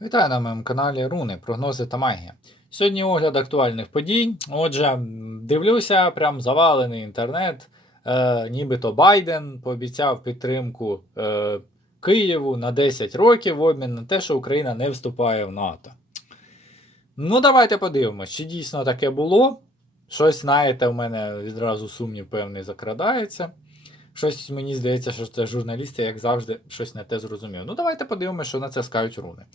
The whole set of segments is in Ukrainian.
Вітаю на моєму каналі Руни, прогнози та магія. Сьогодні огляд актуальних подій. Отже, дивлюся, прям завалений інтернет. Е, нібито Байден пообіцяв підтримку е, Києву на 10 років в обмін на те, що Україна не вступає в НАТО. Ну, давайте подивимось, чи дійсно таке було. Щось, знаєте, у мене відразу сумнів певний закрадається. Щось мені здається, що це журналісти, як завжди, щось не те зрозумів. Ну, давайте подивимося, що на це скажуть руни.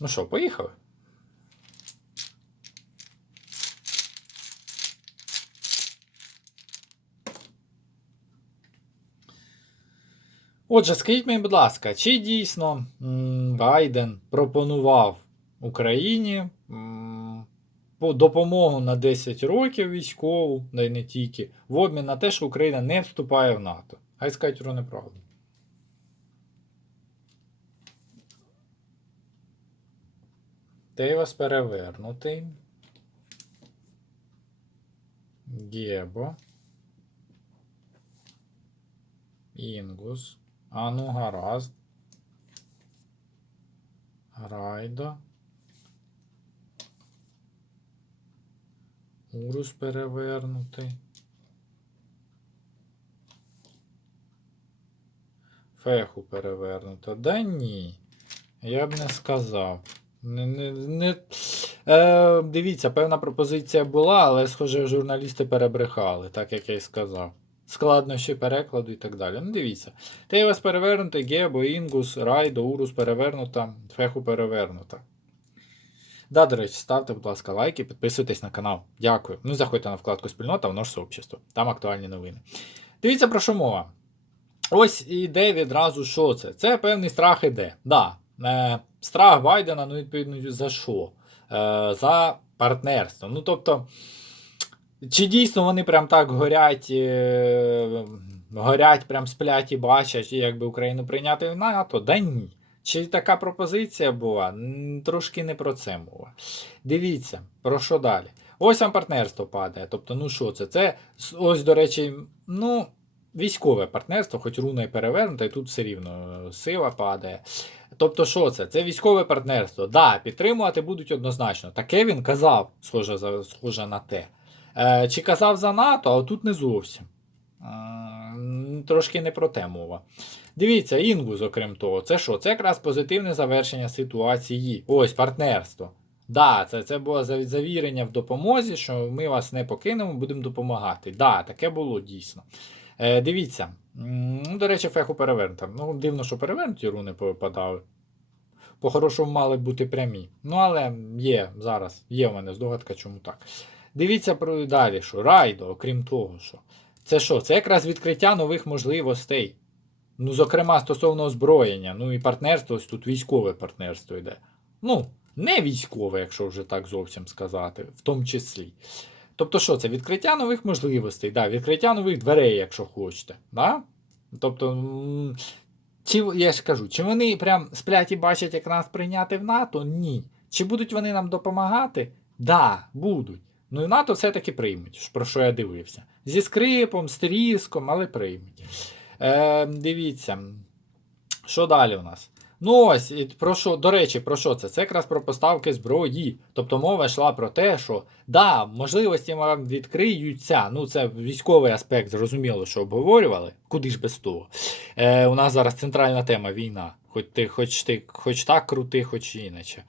Ну що, поїхали? Отже, скажіть мені, будь ласка, чи дійсно Байден пропонував Україні допомогу на 10 років військову, да й не тільки, в обмін на те, що Україна не вступає в НАТО? Хай скажуть руни правду. Тейвас перевернутий. Гебо. Інгус. А ну гаразд. Райдо. Урус перевернутий. Феху перевернуто. Да ні. Я б не сказав. Не, не, не... Е, дивіться, певна пропозиція була, але, схоже, журналісти перебрехали, так як я й сказав. Складнощі перекладу і так далі. Ну, дивіться. Тейвас перевернутий, Гебо, Інгус, Райдо, Урус перевернута, Феху перевернута. Да, до речі, ставте, будь ласка, лайки, підписуйтесь на канал. Дякую. Ну, заходьте на вкладку спільнота в наш сообщество. Там актуальні новини. Дивіться, про що мова. Ось іде відразу, що це. Це певний страх іде. Да, е, страх Байдена, ну, відповідно, за що? Е, за партнерство. Ну, тобто, чи дійсно вони прям так горять, е, горять, прям сплять і бачать, якби Україну прийняти в НАТО? Да ні. Чи така пропозиція була? Трошки не про це мова. Дивіться, про що далі? Ось вам партнерство падає. Тобто, ну що це? Це ось, до речі, ну, військове партнерство, хоч руна і перевернута, і тут все рівно е, сила падає. Тобто, що це? Це військове партнерство. Да, підтримувати будуть однозначно. Таке він казав, схоже, схоже на те. Е, чи казав за НАТО, а тут не зовсім. Трошки не про те мова. Дивіться, Інгус, окрім того, це що? Це якраз позитивне завершення ситуації. Ось партнерство. Да, це, це було завірення в допомозі, що ми вас не покинемо, будемо допомагати. Да, таке було дійсно. Е, дивіться, ну, до речі, феху перевернута. Ну, дивно, що перевернуті руни попадали. По-хорошому мали бути прямі. Ну, але є зараз, є в мене здогадка, чому так. Дивіться про далі, що Райдо, окрім того, що. Це що? Це якраз відкриття нових можливостей. Ну, зокрема, стосовно озброєння, ну і партнерство, ось тут військове партнерство йде. Ну, не військове, якщо вже так зовсім сказати, в тому числі. Тобто, що це? Відкриття нових можливостей, да, відкриття нових дверей, якщо хочете. Да? Тобто, чи, я ж кажу, чи вони прям сплять і бачать, як нас прийняти в НАТО? Ні. Чи будуть вони нам допомагати? Да, будуть. Ну і НАТО все-таки приймуть, про що я дивився. Зі скрипом, з тріском, але приймуть. Е, дивіться, що далі у нас? Ну ось, про що, до речі, про що це? Це якраз про поставки зброї. Тобто мова йшла про те, що да, можливості вам відкриються. Ну, це військовий аспект, зрозуміло, що обговорювали. Куди ж без того? Е, у нас зараз центральна тема війна. Хоч ти, хоч ти, хоч так крути, хоч іначе.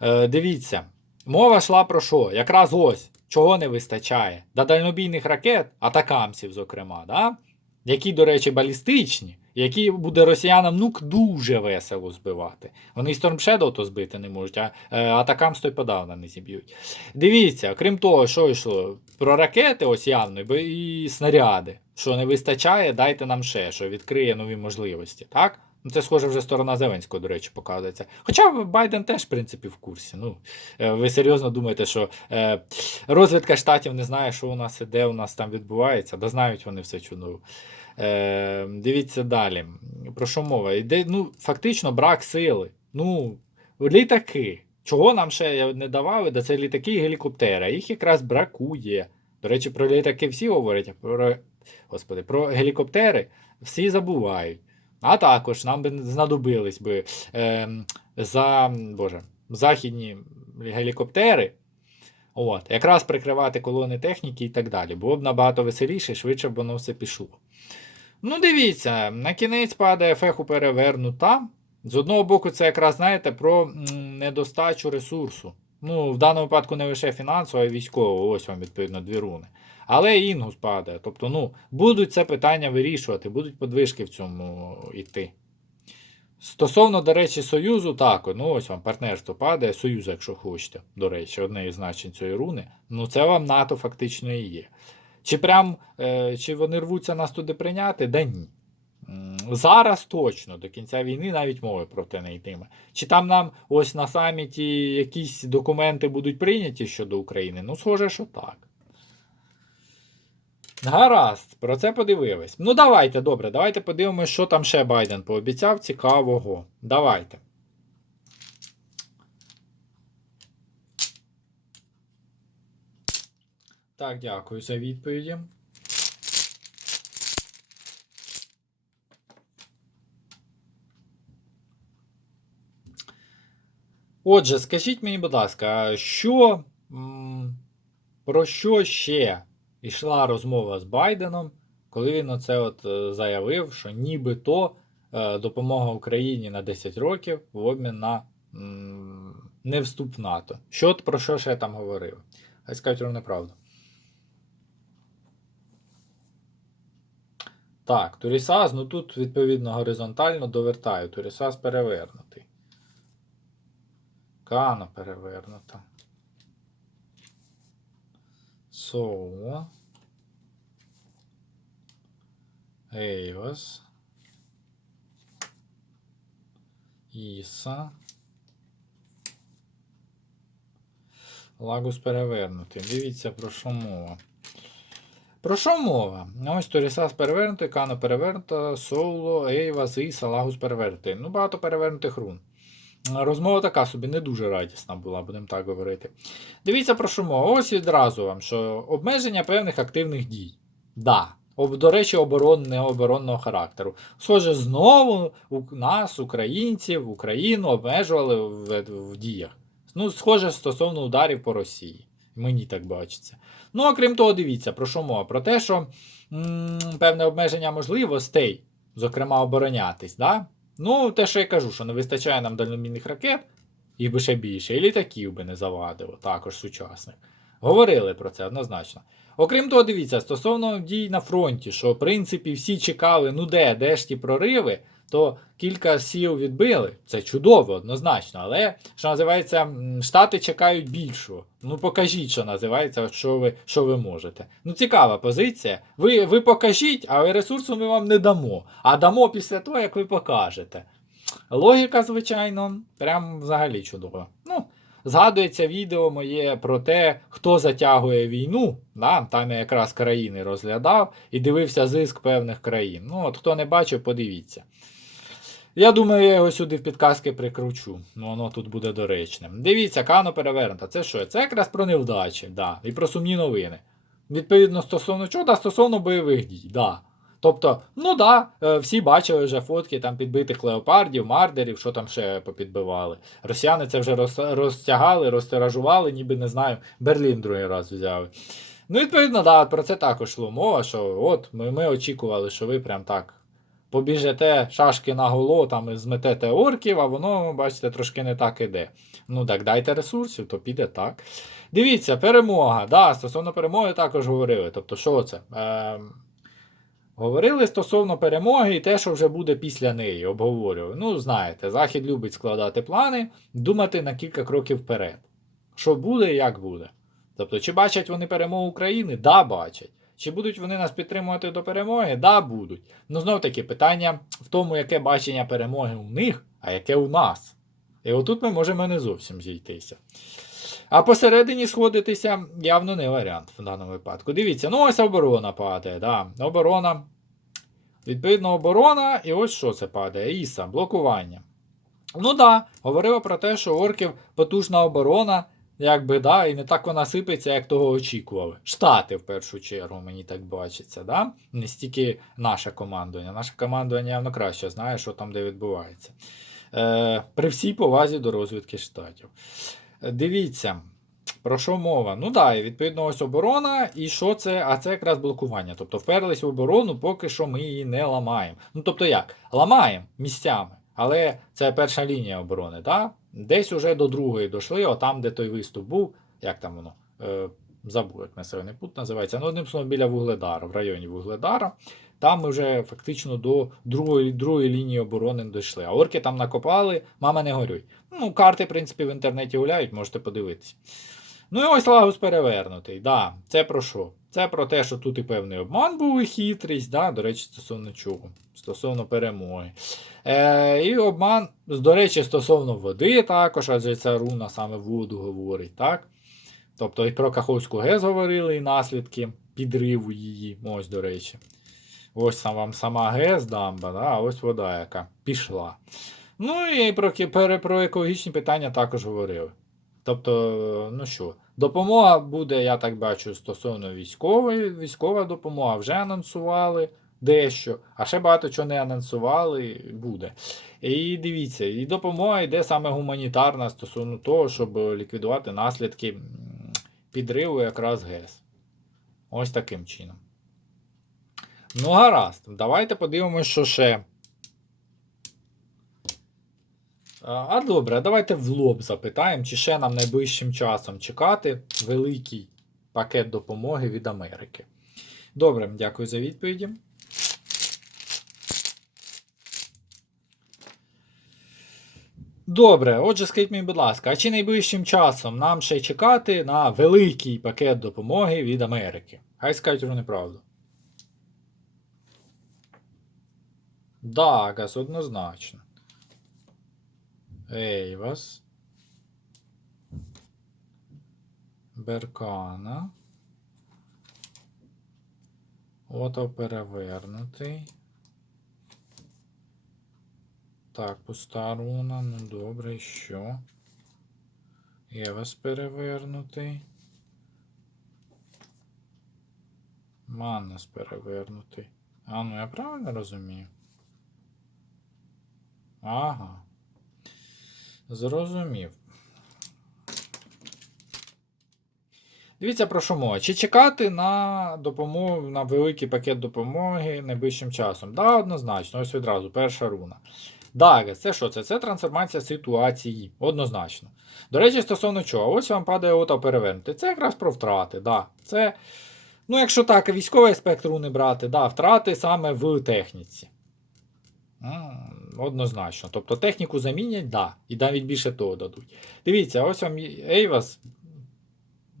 Е, дивіться, мова йшла про що? Якраз ось, чого не вистачає. До дальнобійних ракет, атакамсів, зокрема, да? які, до речі, балістичні, які буде росіянам ну дуже весело збивати. Вони і Storm Shadow то збити не можуть, а е, атакам стой подавно не зіб'ють. Дивіться, крім того, що йшло про ракети, ось явно, і снаряди. Що не вистачає, дайте нам ще, що відкриє нові можливості. Так? Ну, Це схоже вже сторона Зеленського, до речі, показується. Хоча Байден теж, в принципі, в курсі. Ну, е, ви серйозно думаєте, що е, розвідка штатів не знає, що у нас і де у нас там відбувається, да знають вони все чудово. Е, дивіться далі. Про що мова? Йде, ну, фактично брак сили. Ну, літаки. Чого нам ще не давали, да це літаки і гелікоптери. Їх якраз бракує. До речі, про літаки всі говорять, а про, господи, про гелікоптери всі забувають. А також нам би знадобились би е, за Боже, західні гелікоптери. От, якраз прикривати колони техніки і так далі. Було б набагато веселіше, швидше б воно все пішло. Ну, дивіться, на кінець падає феху перевернута. З одного боку, це якраз, знаєте, про недостачу ресурсу. Ну, в даному випадку не лише фінансово, а й військово. Ось вам, відповідно, дві руни. Але інгус падає. Тобто, ну, будуть це питання вирішувати, будуть подвижки в цьому йти. Стосовно, до речі, Союзу, так, ну ось вам партнерство падає, Союз, якщо хочете, до речі, одне із значень цієї руни. Ну, це вам НАТО фактично і є. Чи прям е, чи вони рвуться нас туди прийняти? Да ні. Зараз точно, до кінця війни навіть мови про те не йтиме. Чи там нам ось на саміті якісь документи будуть прийняті щодо України? Ну, схоже, що так. Гаразд, про це подивились. Ну, давайте, добре, давайте подивимось, що там ще Байден пообіцяв цікавого. Давайте. Так, дякую за відповіді. Отже, скажіть мені, будь ласка, що, про що ще йшла розмова з Байденом, коли він оце от е, заявив, що нібито е, допомога Україні на 10 років в обмін на не вступ в НАТО. Що про що ще я там говорив? Хай скажуть вам неправду. Так, Турісас, ну тут відповідно горизонтально довертаю. Турісас перевернутий. Кана перевернута. Соло. Ейвас. Іса. Лагус перевернутий. Дивіться, про що мова. Про що мова? Ось Торісас перевернутий, Кано перевернута, Соуло, Ейвас, Іса, Лагус перевернутий. Ну, багато перевернутих рун. Розмова така собі не дуже радісна була, будемо так говорити. Дивіться про що мова. Ось відразу вам, що обмеження певних активних дій. Да. До речі, оборонного оборонного характеру. Схоже, знову у нас, українців, Україну обмежували в, в діях. Ну, схоже, стосовно ударів по Росії. Мені так бачиться. Ну, а крім того, дивіться, про що мова? Про те, що м, певне обмеження можливостей, зокрема, оборонятись, да? Ну, те, що я кажу, що не вистачає нам дальномінних ракет, їх би ще більше, і літаків би не завадило, також сучасних. Говорили про це однозначно. Окрім того, дивіться, стосовно дій на фронті, що в принципі всі чекали, ну де, де ж ті прориви, то кілька сіл відбили. Це чудово, однозначно. Але, що називається, Штати чекають більшого. Ну покажіть, що називається, що ви, що ви можете. Ну, цікава позиція. Ви, ви покажіть, але ресурсу ми вам не дамо. А дамо після того, як ви покажете. Логіка, звичайно, прям взагалі чудова. Ну, згадується відео моє про те, хто затягує війну. Да? Там я якраз країни розглядав і дивився зиск певних країн. Ну, от хто не бачив, подивіться. Я думаю, я його сюди в підказки прикручу. Ну, воно тут буде доречним. Дивіться, Кано перевернута. Це що? Це якраз про невдачі, да. і про сумні новини. Відповідно, стосовно чого? Да, стосовно бойових дій. Да. Тобто, ну да, е, всі бачили вже фотки там підбитих леопардів, мардерів, що там ще попідбивали. Росіяни це вже роз, розтягали, розтиражували, ніби не знаю, Берлін другий раз взяли. Ну, відповідно, да, про це також йшло мова, що от ми, ми очікували, що ви прям так побіжете шашки на голо, там і зметете орків, а воно, бачите, трошки не так іде. Ну так, дайте ресурсів, то піде так. Дивіться, перемога. Да, Стосовно перемоги також говорили. Тобто, що це? Е, Говорили стосовно перемоги і те, що вже буде після неї, обговорювали. Ну, знаєте, Захід любить складати плани, думати на кілька кроків вперед. Що буде і як буде. Тобто, чи бачать вони перемогу України? Да, бачать. Чи будуть вони нас підтримувати до перемоги? Да, будуть. Ну, знов таки, питання в тому, яке бачення перемоги у них, а яке у нас. І отут ми можемо не зовсім зійтися. А посередині сходитися явно не варіант в даному випадку. Дивіться, ну ось оборона падає. Да. Оборона. Відповідно, оборона, і ось що це падає? Іса, блокування. Ну да, говорила про те, що орків потужна оборона, якби, да, і не так вона сипеться, як того очікували. Штати, в першу чергу, мені так бачиться, да? Не стільки наше командування. Наше командування явно краще знає, що там де відбувається. Е, при всій повазі до розвідки штатів. Е, Дивіться, про що мова? Ну так, відповідно, ось оборона, і що це? А це якраз блокування. Тобто вперлись в оборону, поки що ми її не ламаємо. Ну тобто як? Ламаємо місцями, але це перша лінія оборони. так? Десь уже до другої дійшли, отам, де той виступ був, як там воно? Е, забув, як населений пункт називається. Ну, одним словом, біля Вугледара, в районі Вугледара. Там ми вже фактично до другої, другої лінії оборони дійшли. А орки там накопали, мама не горюй. Ну, карти, в принципі, в інтернеті гуляють, можете подивитися. Ну і ось Лагус перевернутий. Да, Це про що? Це про те, що тут і певний обман був і хитрість, да, до речі, стосовно чого? Стосовно перемоги. Е, І обман, до речі, стосовно води також, адже ця руна саме воду говорить, так? Тобто і про Каховську ГЕС говорили, і наслідки підриву її. Ось, до речі. Ось вам сама ГЕС дамба, да, ось вода, яка пішла. Ну і про, про екологічні питання також говорили. Тобто, ну що, допомога буде, я так бачу, стосовно військової, військова допомога вже анонсували дещо, а ще багато чого не анонсували, буде. І дивіться, і допомога йде саме гуманітарна стосовно того, щоб ліквідувати наслідки підриву якраз ГЕС. Ось таким чином. Ну, гаразд, давайте подивимося, що ще. А добре, давайте в лоб запитаємо, чи ще нам найближчим часом чекати великий пакет допомоги від Америки. Добре, дякую за відповіді. Добре, отже, скажіть мені, будь ласка, а чи найближчим часом нам ще чекати на великий пакет допомоги від Америки? Хай скажуть вони правду. Да, однозначно. Ейвас. Беркана. Ото перевернутий. Так, пуста руна, ну добре, що? Євас перевернутий. Маннес перевернутий. А, ну я правильно розумію? Ага. Зрозумів. Дивіться про що мова. Чи чекати на допомогу, на великий пакет допомоги найближчим часом? Да, однозначно, ось відразу, перша руна. Далі, це що це? Це трансформація ситуації. Однозначно. До речі, стосовно чого, ось вам падає ота перевернути. Це якраз про втрати. Да. Це, ну, якщо так, військовий аспект руни брати, да, втрати саме в техніці. Однозначно. Тобто техніку замінять, да. І навіть більше того дадуть. Дивіться, ось вам Ейвас.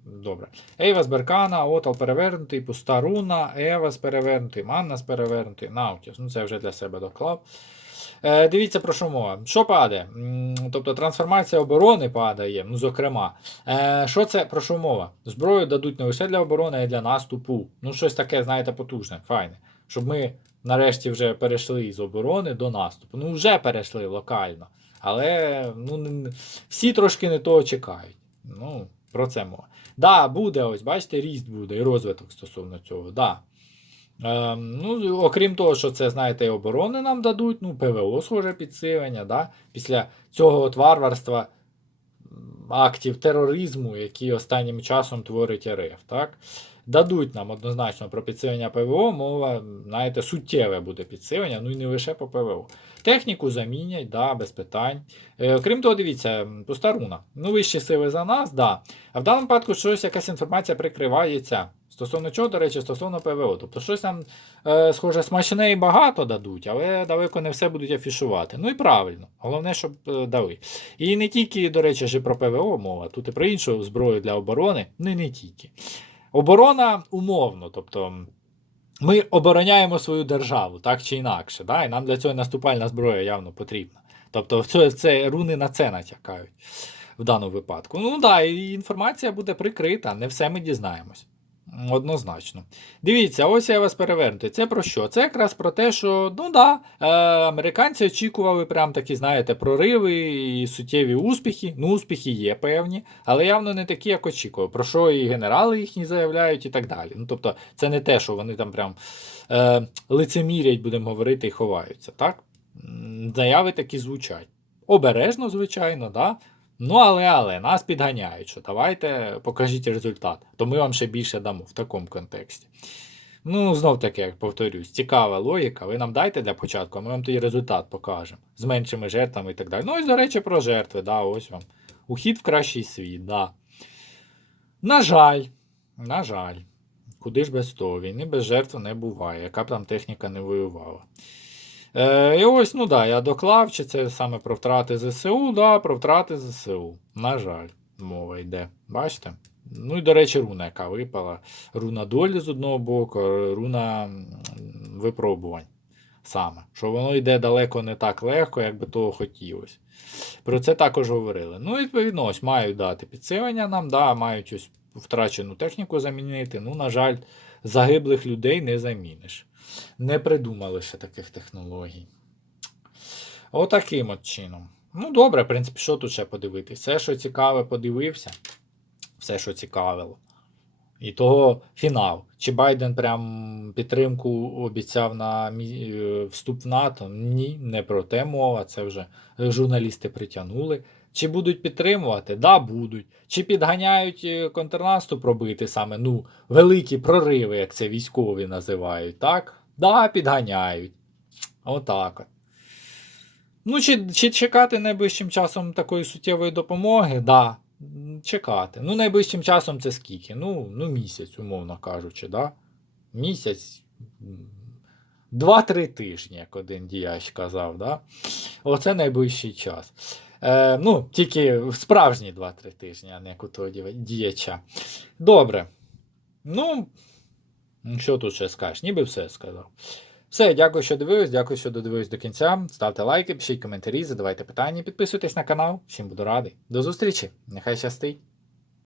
Добре. Ейвас Беркана, Отал перевернутий, пуста руна, Евас перевернутий, Маннас перевернутий, Наутіс. Ну, це вже для себе доклав. Е, дивіться про що мова. Що падає? Тобто трансформація оборони падає, ну, зокрема. Е, що це про що мова? Зброю дадуть не лише для оборони, а й для наступу. Ну, щось таке, знаєте, потужне, файне. Щоб ми нарешті вже перейшли з оборони до наступу. Ну, вже перейшли локально. Але ну, всі трошки не того чекають. Ну, про це мова. Да, буде, ось, бачите, ріст буде і розвиток стосовно цього. Да. Ем, ну, окрім того, що це, знаєте, і оборони нам дадуть, ну, ПВО схоже підсилення, да? після цього от варварства актів тероризму, які останнім часом творить РФ. Так? Дадуть нам однозначно про підсилення ПВО, мова, знаєте, суттєве буде підсилення, ну і не лише по ПВО. Техніку замінять, да, без питань. Е, крім того, дивіться, пуста руна. Ну, вищі сили за нас, да. А в даному випадку щось, якась інформація прикривається. Стосовно чого, до речі, стосовно ПВО. Тобто щось нам, е, схоже, смачне і багато дадуть, але далеко не все будуть афішувати. Ну і правильно. Головне, щоб е, дали. І не тільки, до речі, ж і про ПВО мова, тут і про іншу зброю для оборони, ну і не тільки. Оборона умовно, тобто. Ми обороняємо свою державу, так чи інакше. Да? І нам для цього наступальна зброя явно потрібна. Тобто, це, це руни на це натякають в даному випадку. Ну так, да, і інформація буде прикрита, не все ми дізнаємось. Однозначно. Дивіться, ось я вас перевернути. Це про що? Це якраз про те, що ну да, е, американці очікували прям такі, знаєте, прориви і суттєві успіхи. Ну, успіхи є певні, але явно не такі, як очікував. Про що і генерали їхні заявляють, і так далі. Ну, тобто, це не те, що вони там прям е, лицемірять, будемо говорити, і ховаються. так? Заяви такі звучать. обережно, звичайно, да? Ну, але, але, нас підганяють, що давайте покажіть результат, то ми вам ще більше дамо в такому контексті. Ну, знов таки, як повторюсь, цікава логіка. Ви нам дайте для початку, а ми вам тоді результат покажемо. З меншими жертвами і так далі. Ну, і, до речі, про жертви, да, ось вам. Ухід в кращий світ, да. На жаль, на жаль, куди ж без того? Війни без жертв не буває, яка б там техніка не воювала. Е, і ось, ну да, я доклав, чи це саме про втрати ЗСУ, да, про втрати ЗСУ. На жаль, мова йде. Бачите? Ну і, до речі, руна, яка випала. Руна долі з одного боку, руна випробувань. Саме. Що воно йде далеко не так легко, як би того хотілося. Про це також говорили. Ну, відповідно, ось мають дати підсилення нам, да, мають ось втрачену техніку замінити. Ну, на жаль, загиблих людей не заміниш. Не придумали ще таких технологій. Отаким от чином. Ну, добре, в принципі, що тут ще подивитися? Все, що цікаве, подивився. Все, що цікавило. І того фінал. Чи Байден прям підтримку обіцяв на е, вступ в НАТО? Ні, не про те мова. Це вже журналісти притягнули. Чи будуть підтримувати? Да, будуть. Чи підганяють е, контрнаступ робити саме, ну, великі прориви, як це військові називають, так? Да, підганяють. Отак от. Ну, чи, чи чекати найближчим часом такої суттєвої допомоги? Да, чекати. Ну, найближчим часом це скільки? Ну, ну місяць, умовно кажучи, да? Місяць. Два-три тижні, як один діяч казав, да? Оце найближчий час. Е, ну, тільки справжні 2-3 тижні, а не як у того діяча. Добре. Ну, що тут ще скажеш? Ніби все сказав. Все, дякую, що дивились, дякую, що додивились до кінця. Ставте лайки, пишіть коментарі, задавайте питання, підписуйтесь на канал. Всім буду радий. До зустрічі! Нехай щастить!